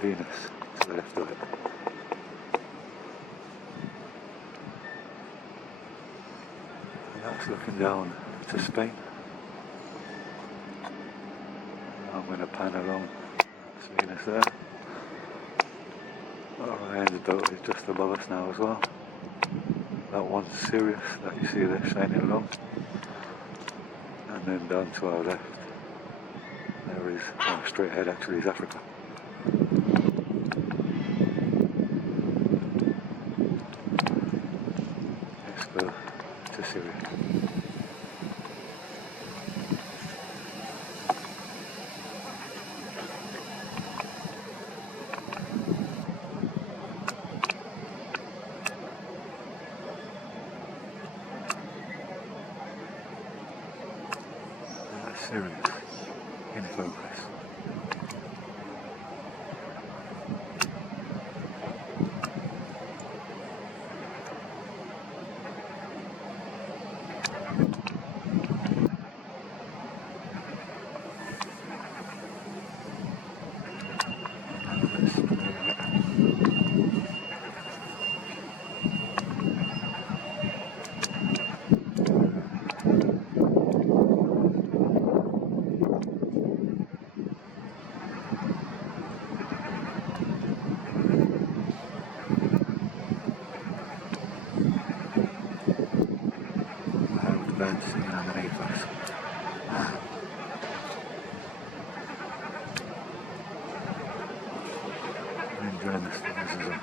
Venus to the left of it. And that's looking down to Spain. I'm going to pan along. That's Venus there. Orion's belt is just above us now as well. That one's Sirius that you see there shining along. And then down to our left, there is, straight ahead actually, is Africa. Let's go to Syria. Sirius in focus. Birds singing underneath us. I'm enjoying the stars as well.